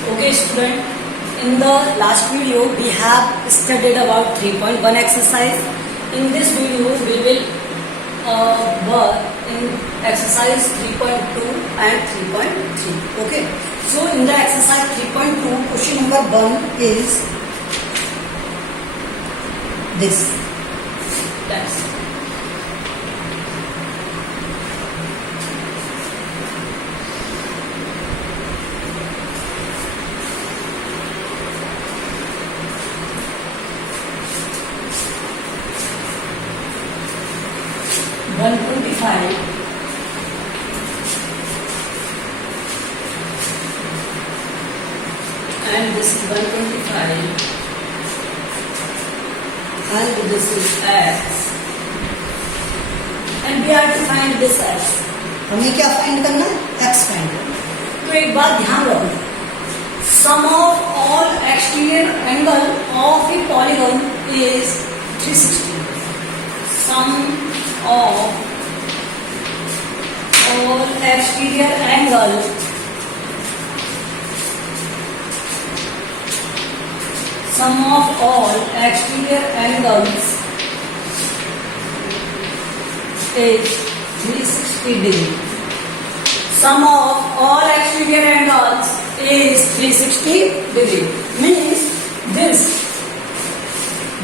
Okay, student. In the last video, we have studied about 3.1 exercise. In this video, we will work in exercise 3.2 and 3.3. Okay. So, in the exercise 3.2, question number 1 is this. That's 125 and this is 125 and this is x and we have to find this x. हमें क्या find करना है? x find करना है। तो एक बात ध्यान रखना, sum of all exterior angle of a polygon is 360. Sum of all exterior angle sum of all exterior angles is 360 degree. Sum of all exterior angles is 360 degree. Means this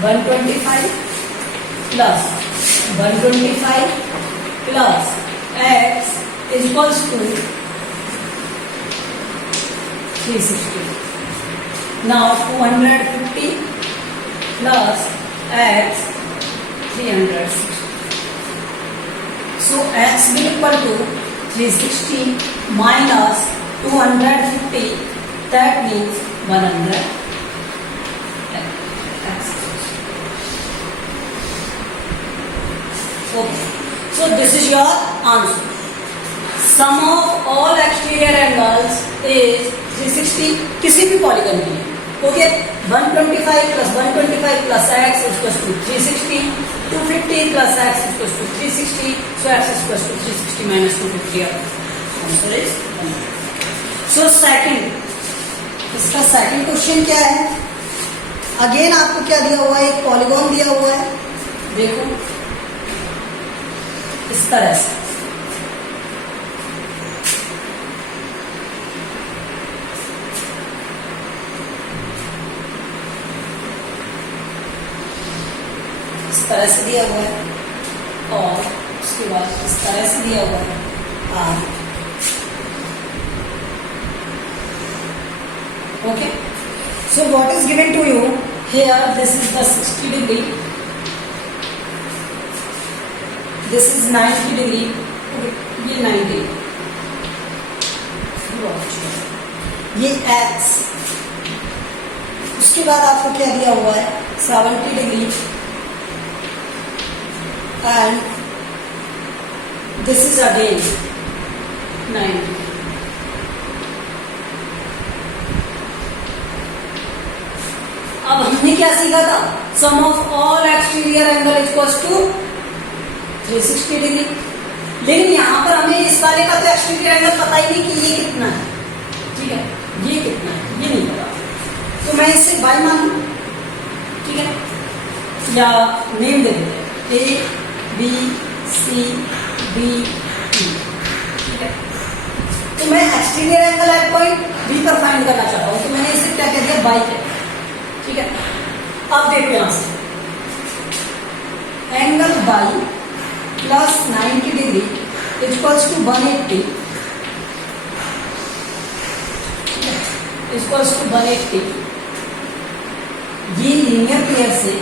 125 plus 125 plus x is equals to 360. Now 250 plus x 360. So x will equal to 360 minus 250. That means 100. Okay. So this is your answer. Sum of all exterior angles is 360 किसी भी polygon के लिए. Okay. 125 plus 125 plus x is equals to 360. 250 plus x is equals to 360. So x is equals to 360 minus 250. Answer is 100. So second, इसका second question क्या है? Again आपको क्या दिया हुआ है? एक पॉलीगन दिया हुआ है. देखो इस तरह से दिया हुआ है और उसके बाद इस तरह से दिया हुआ है R. Okay. So what is given to you here? This is the 60 degree. This is 90 degree. ये 90. ये x. उसके बाद आपको क्या दिया हुआ है? 70 degree. And this is again 90. अब हमने क्या सीखा था? Sum of all exterior angle is equals to 360 degree. लेकिन यहाँ पर हमें इस वाले का तो एक्सटीरियर एंगल पता ही नहीं कि ये कितना है. ठीक है, ये कितना है ये नहीं पता, तो मैं इसे y मान लूं. ठीक है, या नेम दे देते A B C D E. ठीक है, तो मैं exterior angle at point B पर फाइंड करना चाहता हूँ, तो मैंने इसे क्या कह दिया? बाई कह. ठीक है, अब देखो यहां से angle by plus 90 degree is equals to 180 is equals to 180. ये लीनियर पेयर से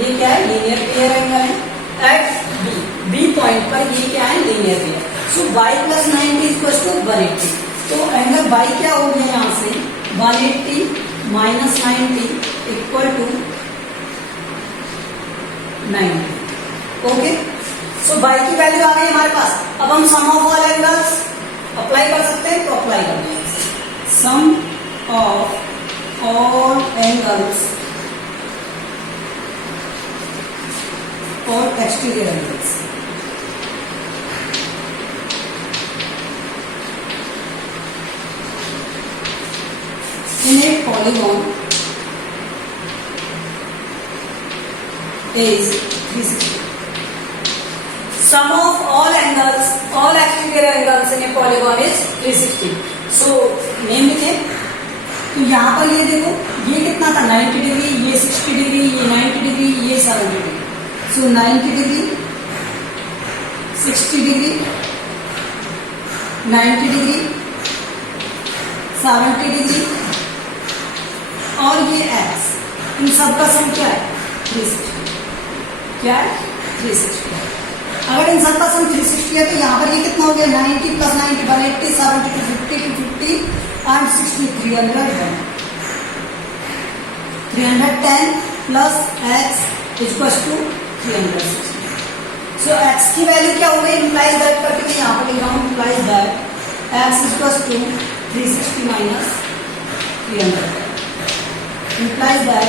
ये क्या है? लीनियर पेयर एंगल है एट बी पॉइंट पर. ये क्या है? Linear pair. So y plus 90 is equals to 180. तो एंगल y क्या हो गया यहां से? 180 minus 90 equal to 90. Okay. So y की वैल्यू आ गई हमारे पास. अब हम सम ऑफ ऑल एंगल्स अप्लाई कर सकते हैं, तो अप्लाई करते हैं. सम ऑफ ऑल एंगल्स और exterior angles. polygon is 360. Sum of all angles, all exterior angles in a polygon is 360. So name लिखे, तो यहाँ पर ये देखो, ये कितना था 90 डिग्री, ये 60 डिग्री, ये 90 डिग्री, ये 70 डिग्री. सो 90 डिग्री, 60 डिग्री, 90 डिग्री, 70 डिग्री और ये x, इन सब का सम क्या है 360. क्या है 360. अगर इन सब का सम 360 है तो यहाँ पर ये कितना हो गया 90 plus 90 180 70 250 250 and 60 310 plus x equals to 360. So x की वैल्यू क्या हो गई इम्प्लाइज दैट करके मैं यहाँ पर लिख रहा हूँ implies that x equals to 360 minus 310 implies that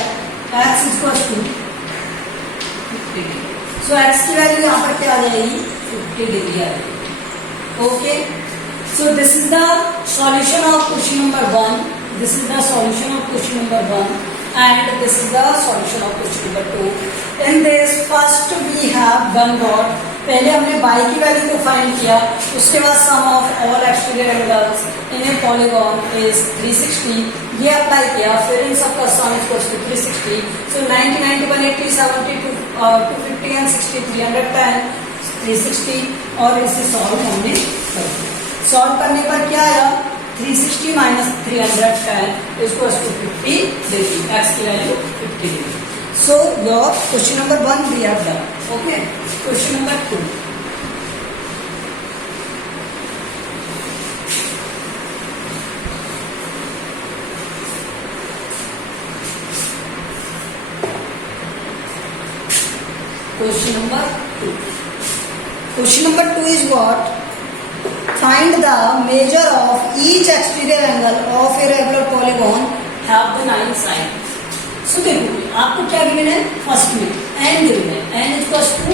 x equals to 50 degree. So x की वैल्यू यहाँ पर क्या आ जाएगी 50 डिग्री आ जाएगी. Okay, so this is the solution of question number 1. This is the solution of question number 1 and this is the solution of question number 2. In this first we have done what? पहले हमने y की value को find किया, उसके बाद sum of all exterior angles in a polygon is 360. ये apply किया, फिर इन सब का sum is 360. So 90 90 180 70 250 and 60 310 360 और इसे सॉल्व हमने कर दिया. सॉल्व करने पर क्या आया 360 माइनस 310 इसको 50 डिग्री, x की value 50 degree. So your question number 1 we have done. Okay, question number 2. Question number 2. Question number 2 is what? Find the measure of each exterior angle of a regular polygon have the 9 sides. So देखो आपको क्या given है first में n given है, n equals to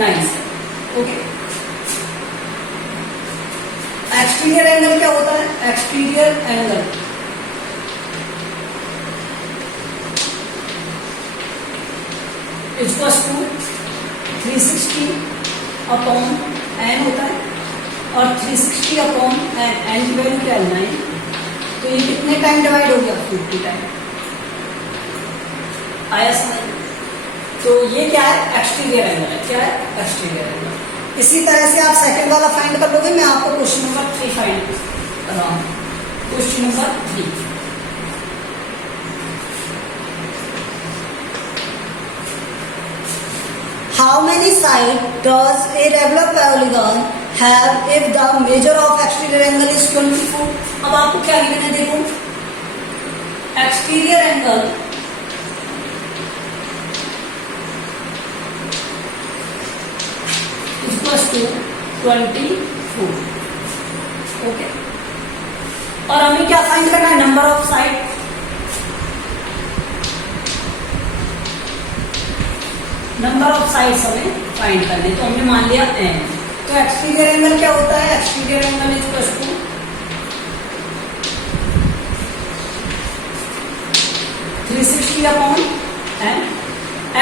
9 side. Okay, exterior angle क्या होता है exterior angle equals to 360 upon n होता है और 360 अपॉन n की वैल्यू क्या है 9. तो ये कितने टाइम डिवाइड हो गया 50 टाइम. आया समझ. तो ये क्या है एक्सटीरियर एंगल है. क्या है एक्सटीरियर एंगल. इसी तरह से आप सेकंड वाला फाइंड कर लोगे. मैं आपको क्वेश्चन नंबर 3 फाइंड कर रहा हूं. Question number 3. How many sides does a regular polygon have if the measure of exterior angle is 24? अब आपको क्या गिवन है देखो exterior angle equals to 24. Okay, और हमें क्या फाइंड करना है number of side. Number of sides हमें फाइंड करने. तो हमने मान लिया n. तो एक्सटीरियर एंगल क्या होता है exterior angle equals to 360 upon n.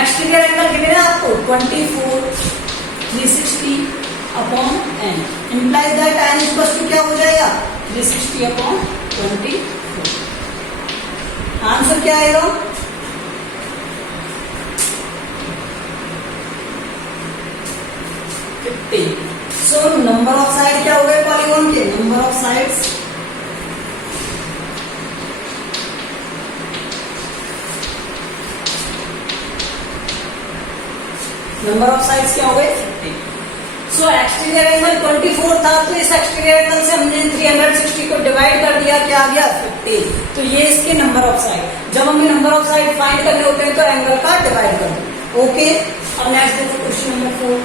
Exterior angle given है आपको 24 360 upon n. Implies that n equals to क्या हो जाएगा 360 अपॉन 24. आंसर क्या आएगा 50. सो नंबर ऑफ साइड क्या हो गए पॉलीगॉन के number of sides number of sides क्या हो गए 50. सो एक्सटीरियर एंगल 24 था तो इस एक्सटीरियर एंगल से हमने 360 को डिवाइड कर दिया, क्या आ गया 50. तो ये इसके नंबर ऑफ साइड. जब हमें नंबर ऑफ साइड फाइंड करने होते हैं तो एंगल का डिवाइड कर दो. ओके, अब नेक्स्ट देखो question number 4.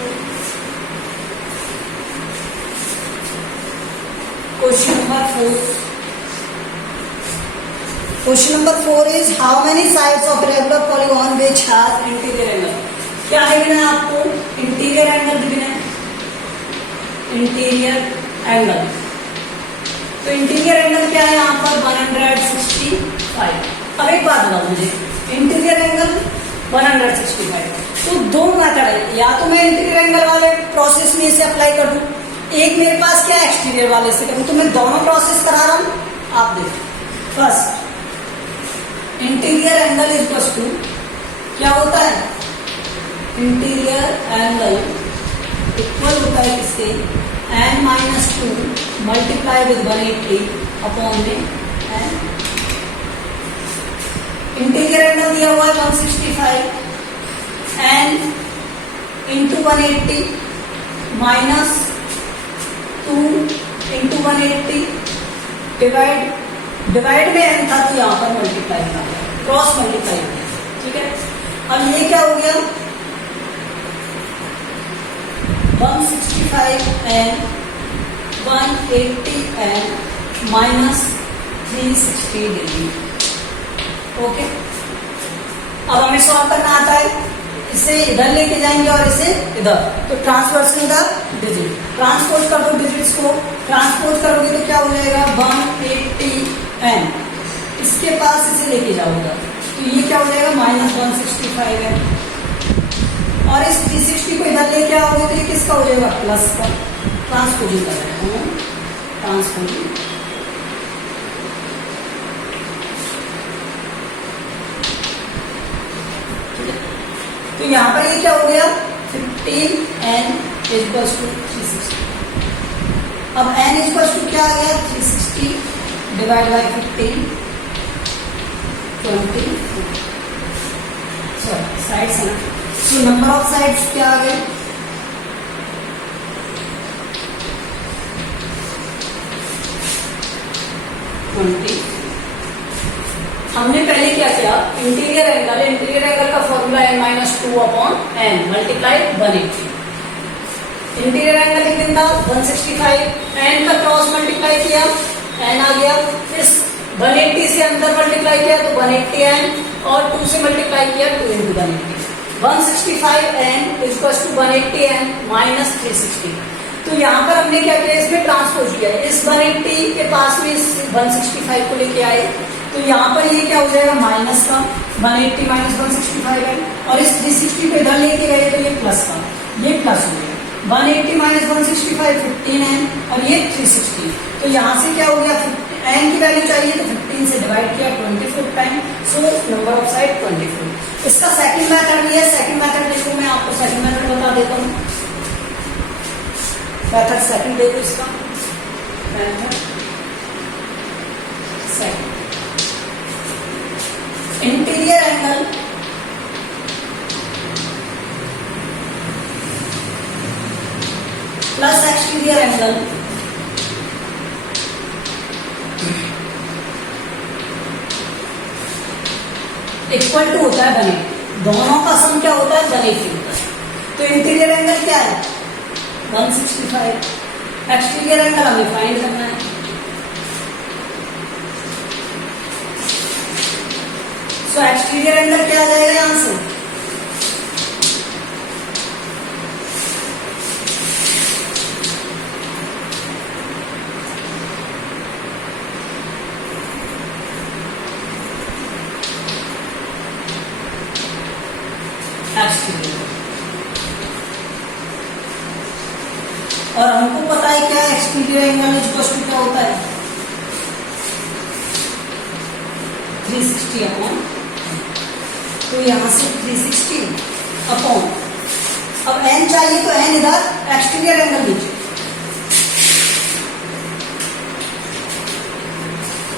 Question number 4. Question number 4 is how many sides of regular polygon which has interior angle. क्या गिवन है आपको इंटीरियर एंगल गिवन है. इंटीरियर एंगल तो इंटीरियर एंगल क्या है यहाँ पर 165। अब एक बात बताओ मुझे, इंटीरियर एंगल 165, तो दो मेथड है, या तो मैं इंटीरियर एंगल वाले प्रोसेस में इसे अप्लाई कर दूं, एक मेरे पास क्या है एक्सटीरियर वाले से करूं, तो मैं दोनों प्रोसेस करा रहा हूं। आप देखो, first interior angle is equal to क्या होता है, इंटीरियर एंगल इक्वल होता है किससे, n-2 मल्टीप्लाई विद 180 अपॉन में n। इंटीरियर एंगल दिया हुआ है 165, n into 180 minus 2 into 180 divide में n था, तो यहाँ पर मल्टीप्लाई था, क्रॉस मल्टीप्लाई, ठीक है। अब ये क्या हो गया, 165n 180n minus 360 degree. Okay, अब हमें सॉल्व करना आता है, इसे इधर लेके जाएंगे और इसे इधर, तो ट्रांसवर्सिंग द डिजिट, ट्रांसपोज कर दो डिजिट्स को, ट्रांसपोज करोगे तो क्या हो जाएगा 180n, इसके पास इसे लेके जाओगे तो ये क्या हो जाएगा माइनस 165n, और इस 360 को इधर लेके आओगे तो ये किसका हो जाएगा प्लस का, ट्रांसपोजिंग कर रहे हैं, ट्रांसपोजिंग। तो यहां पर ये क्या हो गया 15n इक्वल्स टू 360। अब n इक्वल्स टू क्या आ गया 360 डिवाइड बाय 15 20, सॉरी साइड्स है, तो नंबर ऑफ साइड्स क्या आ गए 20। हमने पहले क्या किया, इंटीरियर एंगल का formula n-2 upon n multiply 180। Interior angle एक दिन था 165, n का क्रॉस मल्टीप्लाई किया, n आ गया, इस 180 से अंदर मल्टीप्लाई किया तो 180n, और 2 से मल्टीप्लाई किया 2 into 180, 165n equal to 180n minus 360। तो यहाँ पर हमने क्या किया, इसमें ट्रांसपोज किया, इस 180 के पास में इस 165 को लेके आए, तो यहाँ पर ये क्या हो जाएगा माइनस का 180 माइनस 165 है, और इस 360 को इधर लेके गए तो ये प्लस का, ये प्लस हो गया 180 माइनस 165 15n, और ये 360। तो यहाँ से क्या हो गया, n की वैल्यू चाहिए तो 15 से डिवाइड किया 24 time, so number of side 24। इसका सेकंड मेथड ये है, सेकंड मेथड देखो, मैं आपको सेकंड मेथड बता देता हूँ, मेथड सेकंड देखो, इसका method second, interior angle plus exterior angle equal to होता है 180, दोनों का सम क्या होता है 180 होता है। तो इंटीरियर एंगल क्या है 165, एक्सटीरियर एंगल हमें फाइंड करना है, सो एक्सटीरियर एंगल क्या आ जाएगा यहां से एक्सटीरियर, और हमको पता है क्या एक्सटीरियर एंगल इक्वल टू क्या होता है 360 अपॉन, तो यहां से 360 अपॉन, अब n चाहिए तो n इधर एक्सटीरियर एंगल लीजिए,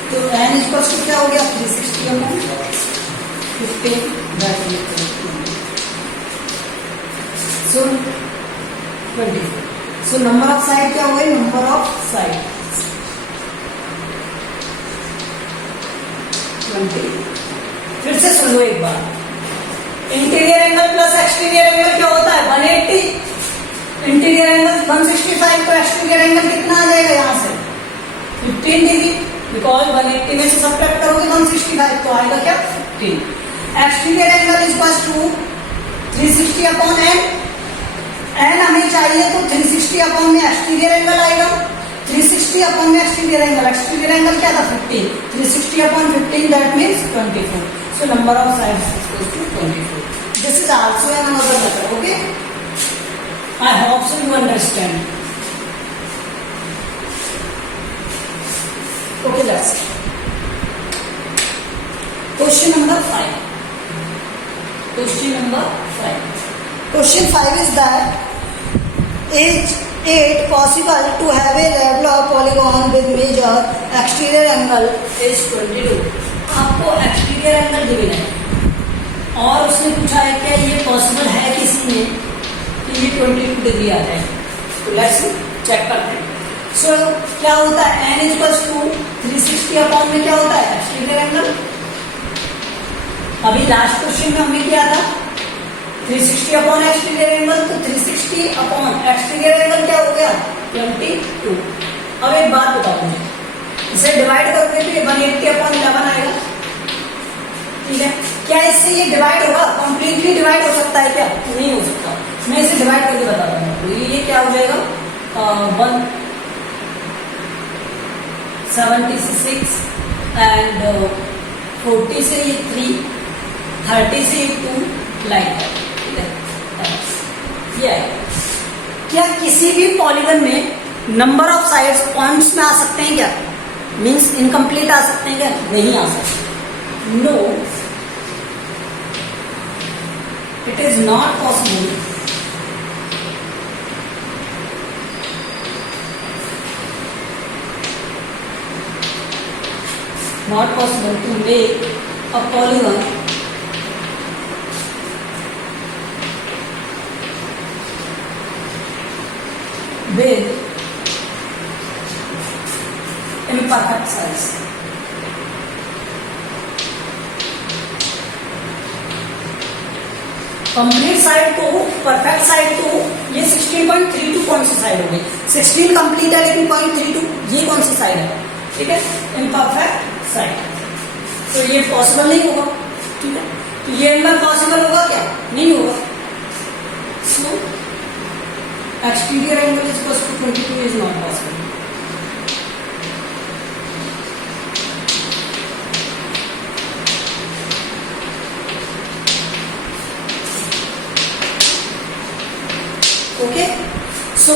तो n इक्वल टू क्या हो गया 360 upon 15 so 20। So number of side क्या हो गई, नंबर ऑफ साइड 20। फिर से सुन लो एक बार, interior angle plus exterior angle क्या होता है 180, इंटीरियर एंगल 165, तो एक्सटीरियर एंगल कितना आ जाएगा यहाँ से 15 डिग्री, बिकॉज 180 में से सब्ट्रैक्ट करोगे 165 तो आएगा क्या 15। Exterior angle is equal to 360 upon n, n हमें चाहिए तो 360 अपॉन में एक्सटीरियर एंगल आएगा, 360 अपॉन में एक्सटीरियर एंगल क्या था 15, 360 upon 15 that means 24. So number of sides is equal to 24. This is also another method. Okay, I hope so you understand. Okay, let's see. Question number 5. Question 5 is that is it possible to have a regular polygon with major exterior angle is 22. आपको exterior angle given है और उसने पूछा है क्या ये possible है किसी में कि ये 22 डिग्री आ जाए. तो लेट्स चेक करते हैं. सो क्या होता है n इक्वल्स टू 360 अपॉन में क्या होता है एक्सटीरियर एंगल. अभी लास्ट क्वेश्चन में हमने किया था 360 अपॉन एक्सटीरियर एंगल, तो 360 अपॉन एक्सटीरियर एंगल क्या हो गया 22. अब एक बात बताओ मुझे, इसे डिवाइड करोगे तो ये 180 अपॉन 11 आएगा. ठीक है, क्या इससे ये डिवाइड होगा, कंप्लीटली डिवाइड हो सकता है क्या, नहीं हो सकता. मैं इसे डिवाइड करके बताता हूँ. तो ये क्या हो जाएगा 176 एंड 40 से ये 3, 30 से 2 लाइक. ठीक है, ये क्या किसी भी पॉलीगन में नंबर ऑफ साइड्स पॉइंट्स में आ सकते हैं क्या, मीन्स इनकम्प्लीट आ सकते हैं क्या, नहीं आ सकते. No, it is not possible. Not possible to make a polygon with imperfect size. Complete side को, परफेक्ट साइड को, ये 16.32 कौन सी साइड हो गई, 16 कंप्लीट है लेकिन 0.32 ये कौन सी साइड है. ठीक है, इम्परफेक्ट साइड. तो ये पॉसिबल नहीं होगा. ठीक है, तो ये एंगल पॉसिबल होगा क्या, नहीं होगा. So exterior angle is equal to 22 is not possible. Okay, so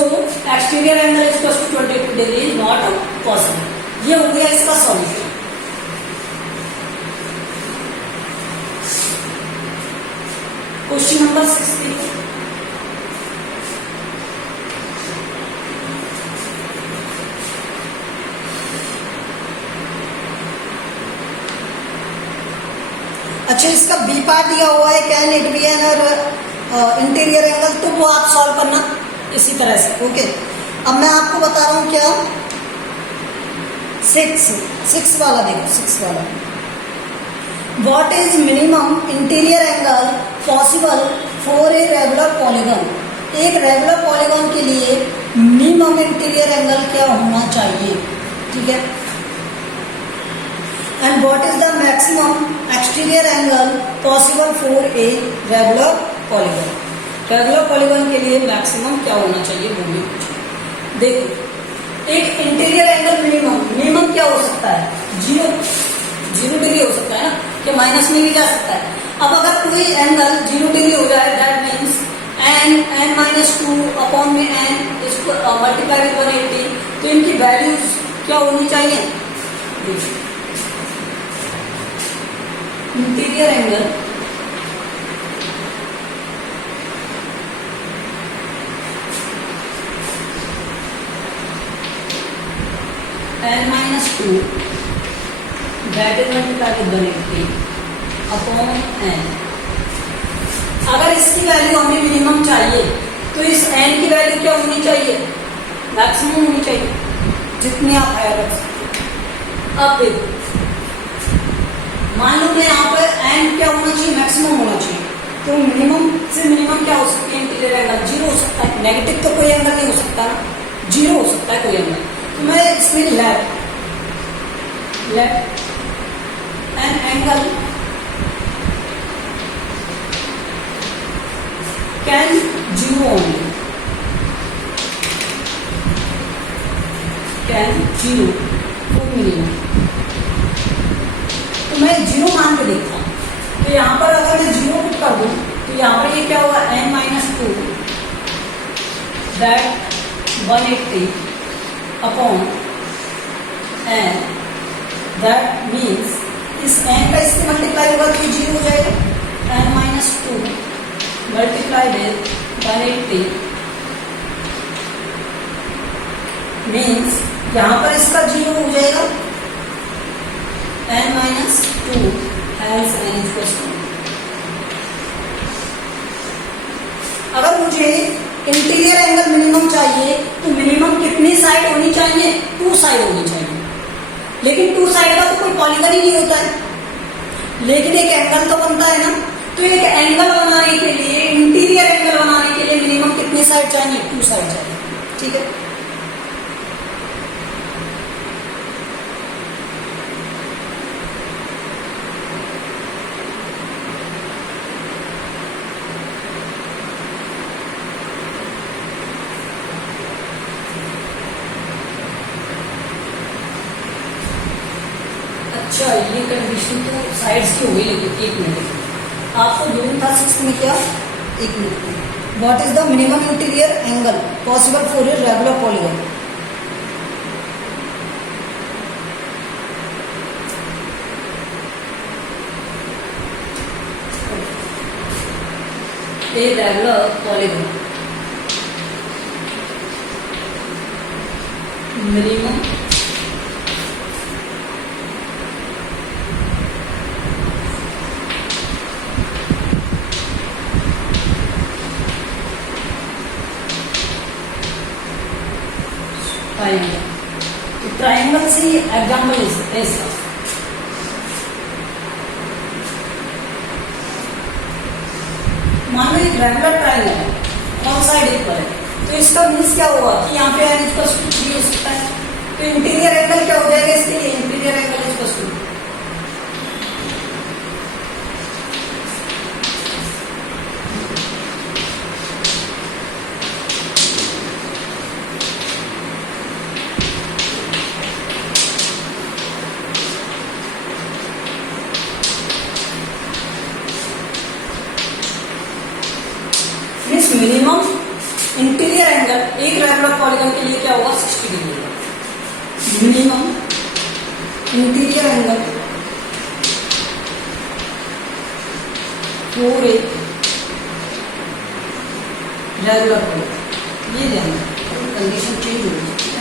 exterior angle is equal to 22 degree is not possible. ये हो गया इसका सॉल्यूशन. Question number 60. अच्छा, इसका बी पार्ट दिया हुआ है कैन इट बी एन और इंटीरियर एंगल, तो वो आप सॉल्व करना इसी तरह से. ओके, अब मैं आपको बता रहा हूं क्या 6 वाला देखो. 6 वाला, what is minimum interior angle possible for a regular polygon. एक रेगुलर पॉलीगन के लिए मिनिमम इंटीरियर एंगल क्या होना चाहिए. ठीक है, and what is the maximum exterior angle possible for a regular polygon. Regular polygon के लिए मैक्सिमम क्या होना चाहिए वो भी देखो. एक इंटीरियर एंगल मिनिमम क्या हो सकता है 0 डिग्री हो सकता है ना, कि माइनस में भी जा सकता है. अब अगर कोई एंगल 0 डिग्री हो जाए दैट मीन्स n-2 अपॉन में n इसको मल्टीप्लाई विद 180, तो इनकी वैल्यूज क्या होनी चाहिए. Interior angle n-2 that is multiplied with 180 upon n. अगर इसकी वैल्यू हमें मिनिमम चाहिए तो इस n की वैल्यू क्या होनी चाहिए, मैक्सिमम होनी चाहिए, जितनी आप हायर रख सकते. अब देखो, मान लो मैं यहाँ पर n क्या होना चाहिए, मैक्सिमम होना चाहिए. तो मिनिमम से मिनिमम क्या हो सकती है इंटीरियर एंगल 0 हो सकता है. नेगेटिव तो कोई एंगल नहीं हो सकता ना, 0 हो सकता है कोई एंगल. तो मैं इसमें let an angle can 0 only. Can 0 for minimum. तो मैं 0 मान के देखता हूँ, तो यहाँ पर अगर मैं 0 पुट कर दूँ तो यहाँ पर ये क्या होगा n-2 that 180 upon n, that means इस n का इससे मल्टीप्लाई होगा तो 0 हो जाएगा। n-2 मल्टीप्लाई विद 180 मीन्स यहाँ पर इसका 0 हो जाएगा n-2 has n equals to. अगर मुझे इंटीरियर एंगल मिनिमम चाहिए तो मिनिमम कितनी साइड होनी चाहिए? 2 साइड होनी चाहिए। लेकिन 2 साइड का तो कोई पॉलीगन ही नहीं होता है, लेकिन एक एंगल तो बनता है ना। तो एक एंगल बनाने के लिए, इंटीरियर एंगल बनाने के लिए मिनिमम कितनी साइड चाहिए? 2 साइड चाहिए। ठीक है, अच्छा ये कंडीशन तो साइड्स की हो गई, लेकिन एक मिनट आपको ढूंढ था 6 में क्या? एक minute. What is the minimum interior angle possible for a regular polygon? A regular polygon minimum triangle. तो ट्राइंगल से एग्जाम्पल ले सकते हैं इसका। मान लो एक रेगुलर ट्राइंगल है, ऑल साइड इक्वल है, तो इसका मीन्स क्या होगा कि यहाँ पे n इक्वल टू 3 हो सकता है। तो इंटीरियर एंगल क्या हो जाएगा इसके लिए? Interior angle equal to minimum interior angle एक रेगुलर पॉलीगन के लिए क्या होगा? 60 डिग्री होगा। Minimum interior angle for a regular polygon, ये ध्यान रखना, कंडीशन चेंज हो गई है।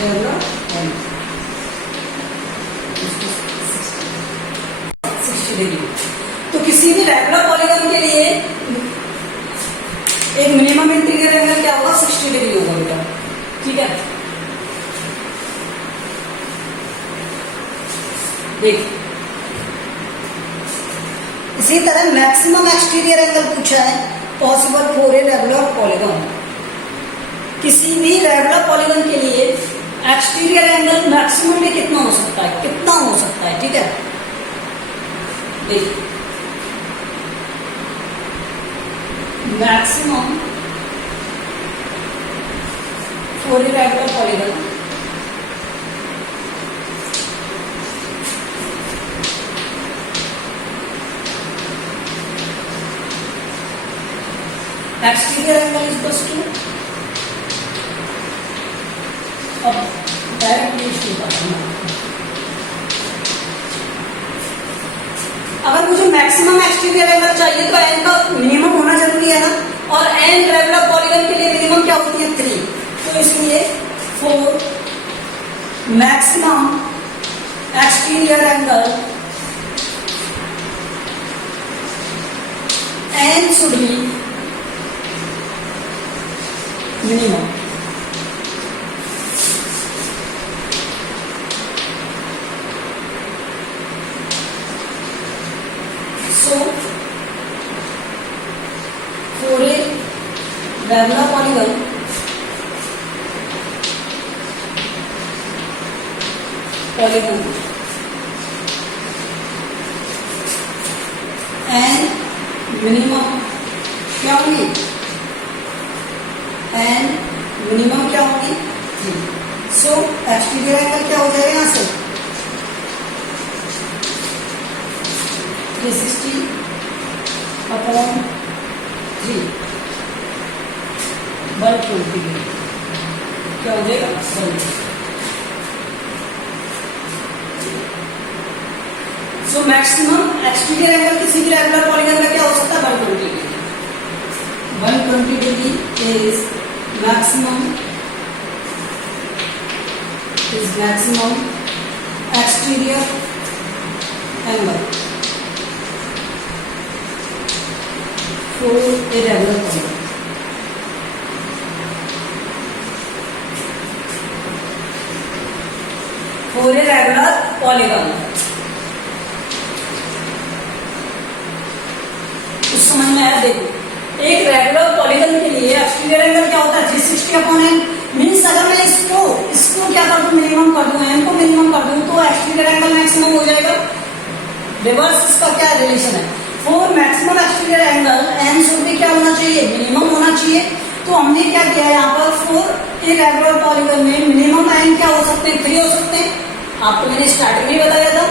Regular polygon 60 degree. तो किसी भी रेगुलर पॉलीगन के लिए एक मिनिमम इंटीरियर एंगल क्या होगा? 60 डिग्री होगा बेटा। ठीक है, देख इसी तरह मैक्सिमम एक्सटीरियर एंगल पूछा है possible for a regular polygon. किसी भी रेगुलर पॉलीगन के लिए एक्सटीरियर एंगल मैक्सिमम में कितना हो सकता है? कितना हो सकता है? ठीक है, देख maximum for a regular polygon exterior angle is equals to अब डायरेक्टली शुरू करना। अगर मुझे मैक्सिमम एक्सटीरियर एंगल चाहिए तो n का मिनिमम होना जरूरी है ना, और n रेगुलर पॉलीगन के लिए मिनिमम क्या होती है? 3। तो इसलिए for maximum exterior angle n should be minimum. So, for a regular polygon, and minimum क्या होगी? and minimum क्या होगी? 3। सो एक्सटीरियर एंगल क्या हो जाएगा यहाँ से 360 अपॉन 3 120 क्या हो जाएगा 1। सो मैक्सिमम एक्सटीरियर एंगल किसी भी रेगुलर पॉलीगन का क्या हो सकता है 120 degree. 120 degree is maximum exterior angle for a regular polygon. For a regular polygon समझ में आया। देखो एक रेगुलर पॉलीगन के लिए एक्सटीरियर एंगल क्या होता है 360 अपॉन n। मीन्स अगर मैं इसको क्या कर दूं मिनिमम कर दूं n को मिनिमम कर दूं तो एक्सटीरियर एंगल मैक्सिमम हो जाएगा। रिवर्स इसका क्या रिलेशन है for maximum exterior angle n should भी क्या होना चाहिए मिनिमम होना चाहिए। तो हमने क्या किया यहाँ पर फॉर ए रेगुलर पॉलीगन में मिनिमम n क्या हो सकते हैं 3 हो सकते हैं। आपको मैंने स्टार्टिंग में बताया था।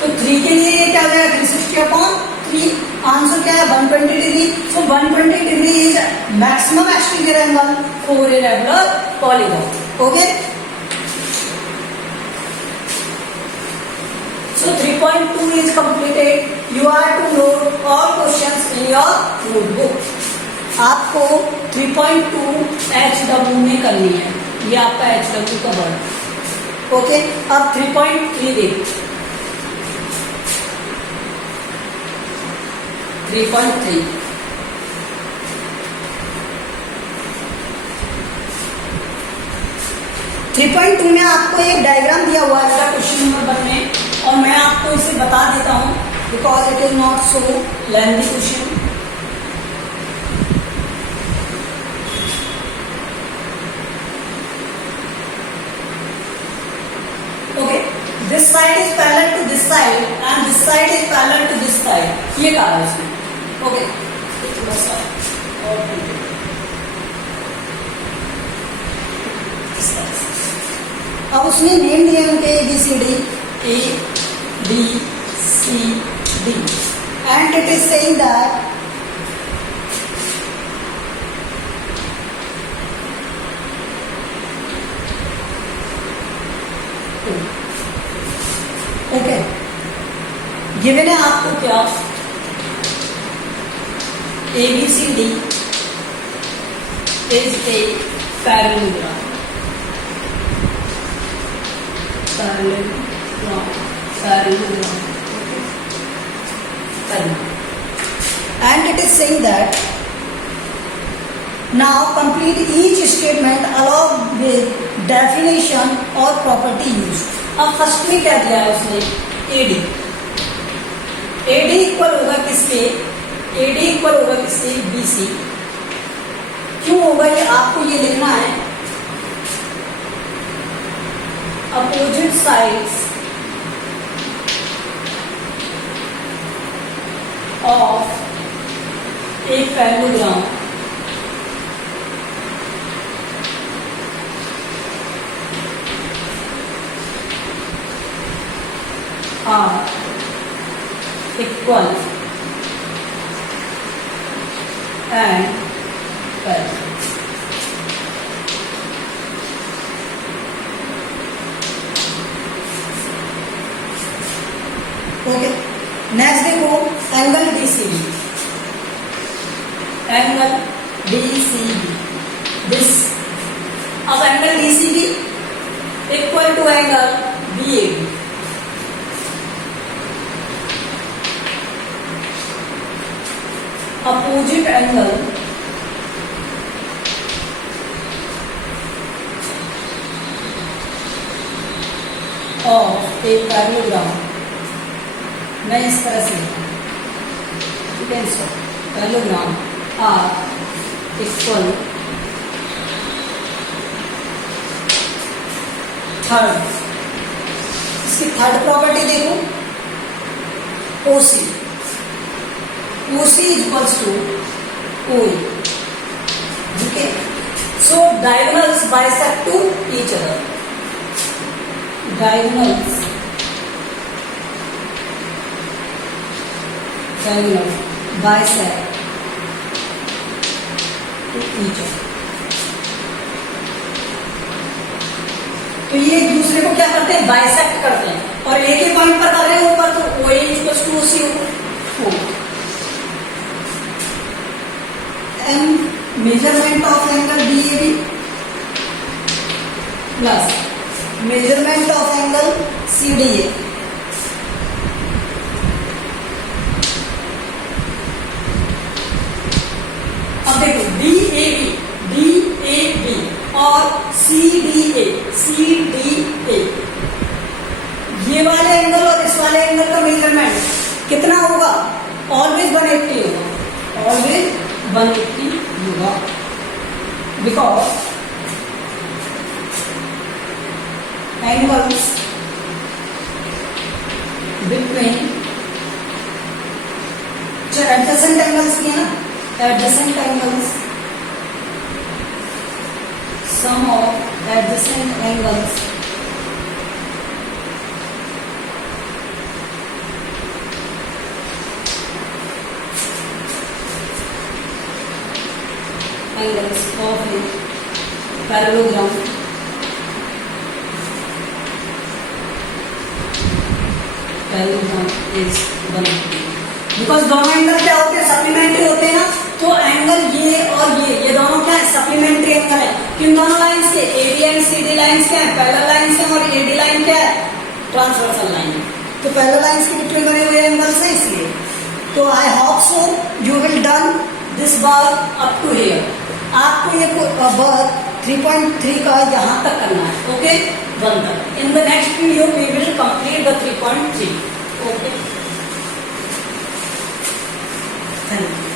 तो 3 के लिए ये क्या हो जाएगा 360 अपॉन 3। आंसर क्या है 120 degree. So 120 degree is maximum exterior angle for a regular polygon. Okay so 3.2 is completed. You are to note all questions in your notebook. आपको 3.2 HW में करनी है। ये आपका HW का वर्ड। ओके अब 3.3 देखो 3.3 3.2 में आपको एक डायग्राम दिया हुआ है क्वेश्चन नंबर 1 में और मैं आपको इसे बता देता हूं because it is not so lengthy question. Okay this side is parallel to this side and this side is parallel to this side. ये कहा है इसमें। ओके थोड़ा सा और अब उसने नेम दिए उनके ABCD and it is saying that okay given है आपको क्या ABCD is a parallelogram and it is saying that now complete each statement along with definition or property used। अब फर्स्ट में क्या दिया है उसने AD इक्वल होगा किसके AD इक्वल होगा किसके BC। क्यों होगा ये आपको ये लिखना है opposite sides of a parallelogram are equal and parallel. Okay next देखो एंगल DCB दिस। अब angle DCB equal to angle BAB। Opposite angle of a parallelogram. मैं इस तरह से पैरेललोग्राम आर इक्वल थर्ड। इसकी थर्ड प्रॉपर्टी देखो OC equals to OA। ठीक है so diagonals bisect to each other. diagonals bisect to each other. तो ये एक दूसरे को क्या करते हैं, बाइसेक्ट करते हैं, और एक ही पॉइंट पर कर रहे हैं ऊपर, तो O equals to C M measurement of angle DAB plus measurement of angle CDA अब देखो DAB और CDA ये वाले एंगल और इस वाले एंगल का मेजरमेंट कितना होगा, ऑलवेज 180 होगा, ऑलवेज 180 होगा, बिकॉज एंगल्स बिटवीन जो एडजेसेंट एंगल्स की है ना, adjacent angles sum of adjacent angles of a parallelogram is 180. Because दोनों एंगल क्या होते हैं, सप्लीमेंट्री होते हैं ना, तो एंगल ये और ये दोनों क्या है, सप्लीमेंट्री एंगल है। किन दोनों लाइंस के, AD एंड CD लाइंस क्या है, पैरेलल लाइंस है, और AD लाइन क्या है, ट्रांसवर्सल लाइन है। तो पैरेलल लाइंस के बीच में बने हुए एंगल्स हैं इसलिए। तो I hope so you will done this bar up to here. आपको ये बार 3.3 का यहाँ तक करना है, ओके, 1 तक। In the next video we will complete the 3.3, okay, thank you.